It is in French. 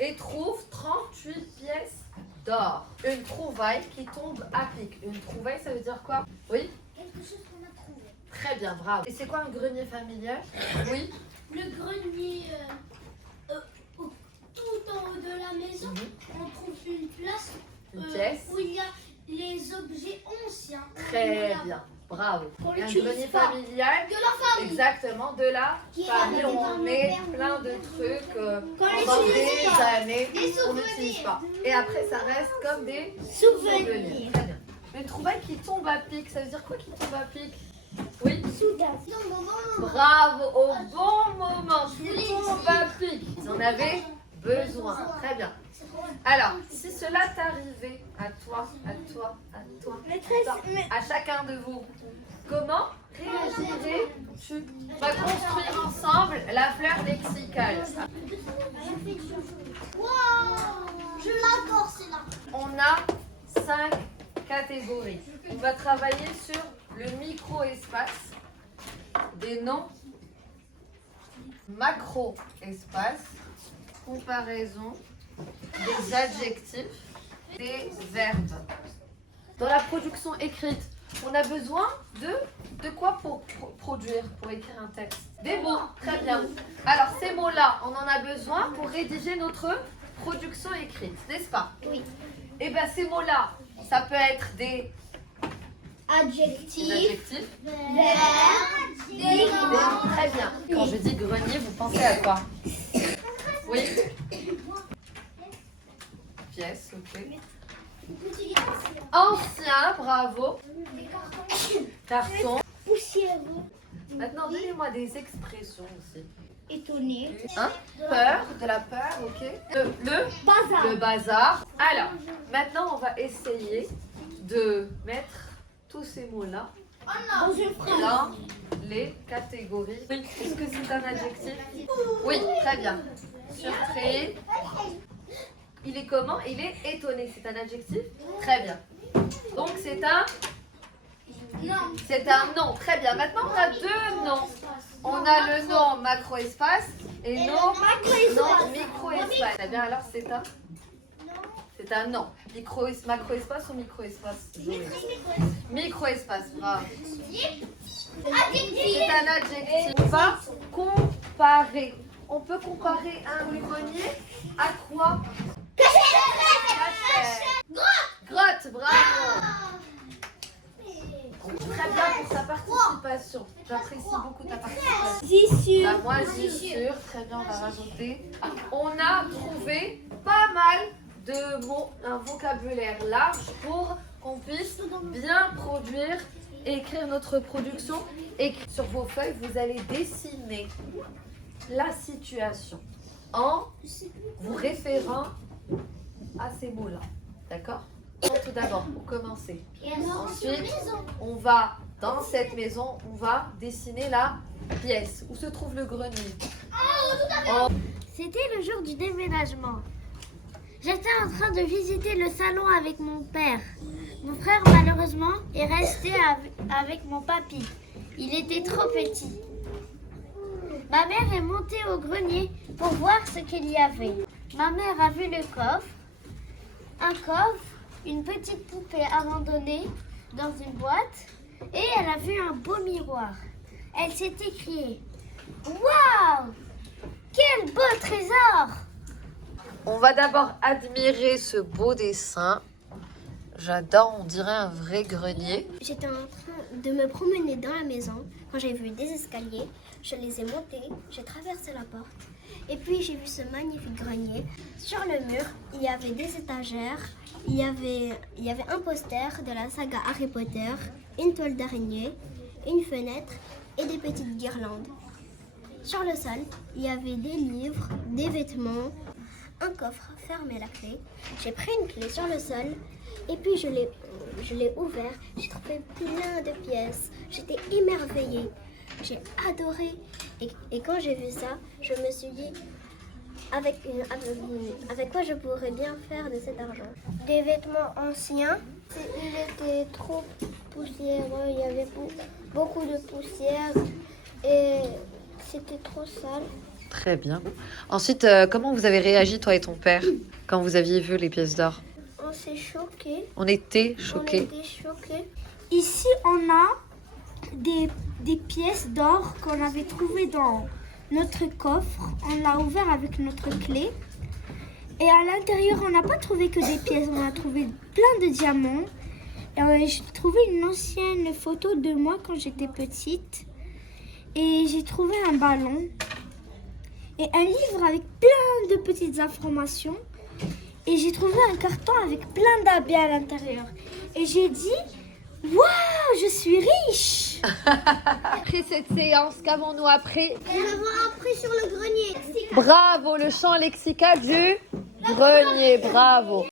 et trouve 38 pièces d'or. Une trouvaille qui tombe à pic. Une trouvaille, ça veut dire quoi? Oui? Quelque chose qu'on a trouvé. Très bien, bravo. Et c'est quoi un grenier familial? Oui? Le grenier, tout en haut de la maison, on trouve une place Une pièce. où il y a les objets anciens. Très bien, bravo. Qu'on Et un l'utilise grenier pas. familial, De la famille. exactement, de la Qui est famille là, où dans on mon met père, plein de trucs Qu'on pendant n'utilise des pas. années, Des on souvenirs. n'utilise pas. Et après, ça reste comme des Souvenirs. Très bien. Une trouvaille qui tombe à pic, ça veut dire quoi qui tombe à pic? Oui? Soudain. Bravo, au bon moment, qui tombe à pic. Ils en avaient besoin. Très bien. Alors, si cela t'arrivait à toi, à chacun de vous, comment réagirais-tu? On va construire ensemble la fleur lexicale. Wow, je l'adore, c'est là. On a 5 catégories. On va travailler sur le micro-espace, des noms, macro-espace, comparaison, des adjectifs, des verbes. Dans la production écrite, on a besoin de quoi pour produire, pour écrire un texte? Des mots, très bien. Alors ces mots-là, on en a besoin pour rédiger notre production écrite, n'est-ce pas? Oui. Et bien ces mots-là, ça peut être des Adjectif, adjectifs. verbe, dénominant. Très bien. Quand je dis grenier, vous pensez à quoi? Oui. Pièce, ok. Ancien, bravo. Carton. Poussiéreux, Maintenant, donnez-moi des expressions aussi. étonné, Hein? Peur, de la peur, ok. bazar. Le bazar. Alors, maintenant, on va essayer de mettre tous ces mots-là Dans une phrase. dans les catégories. Oui. Est-ce que c'est un adjectif? Oui, très bien. Surpris. Il est comment? Il est étonné. C'est un adjectif? Très bien. Donc c'est un nom. Très bien. Maintenant on a deux noms. On a le nom macro-espace et nom micro-espace. Très bien. Alors c'est un nom. Macro-espace ou micro-espace? Micro-espace. Bravo. C'est un adjectif. On va comparer. On peut comparer un grenier à quoi? Grotte, bravo. Très bien pour sa participation. J'apprécie beaucoup ta participation. Zissure. Bah, moi, j'y suis sûre. Très bien, on va rajouter. On a trouvé pas mal de mots, un vocabulaire large pour qu'on puisse bien produire et écrire notre production. Et sur vos feuilles, vous allez dessiner la situation en vous référant à ces mots-là. D'accord? Tout d'abord, pour commencer. Ensuite, on va, dans cette maison, on va dessiner la pièce où se trouve le grenier. C'était le jour du déménagement. J'étais en train de visiter le salon avec mon père. Mon frère, malheureusement, est resté avec mon papy. Il était trop petit. Ma mère est montée au grenier pour voir ce qu'il y avait. Ma mère a vu le coffre, un coffre, une petite poupée abandonnée dans une boîte et elle a vu un beau miroir. Elle s'est écriée « Waouh! Quel beau trésor !» On va d'abord admirer ce beau dessin. J'adore, on dirait un vrai grenier. J'étais en train de me promener dans la maison quand j'ai vu des escaliers. Je les ai montés, j'ai traversé la porte et puis j'ai vu ce magnifique grenier. Sur le mur, il y avait des étagères, il y avait un poster de la saga Harry Potter, une toile d'araignée, une fenêtre et des petites guirlandes. Sur le sol, il y avait des livres, des vêtements, un coffre fermé à la clé. J'ai pris une clé sur le sol et puis je l'ai ouvert. J'ai trouvé plein de pièces. J'étais émerveillée. J'ai adoré. Et quand j'ai vu ça, je me suis dit avec quoi je pourrais bien faire de cet argent. Des vêtements anciens. Il était trop poussiéreux. Il y avait beaucoup de poussière et c'était trop sale. Très bien. Ensuite, comment vous avez réagi, toi et ton père, quand vous aviez vu les pièces d'or? On s'est choqués. On était On choqués. était choqués. Ici, on a des pièces d'or qu'on avait trouvées dans notre coffre. On l'a ouvert avec notre clé. Et à l'intérieur, on n'a pas trouvé que des pièces. On a trouvé plein de diamants. Et j'ai trouvé une ancienne photo de moi quand j'étais petite. Et j'ai trouvé un ballon. Et un livre avec plein de petites informations. Et j'ai trouvé un carton avec plein d'habits à l'intérieur. Et j'ai dit, waouh, je suis riche. Après cette séance, qu'avons-nous appris? Nous avons appris sur le grenier. Bravo, le champ lexical du grenier, bravo.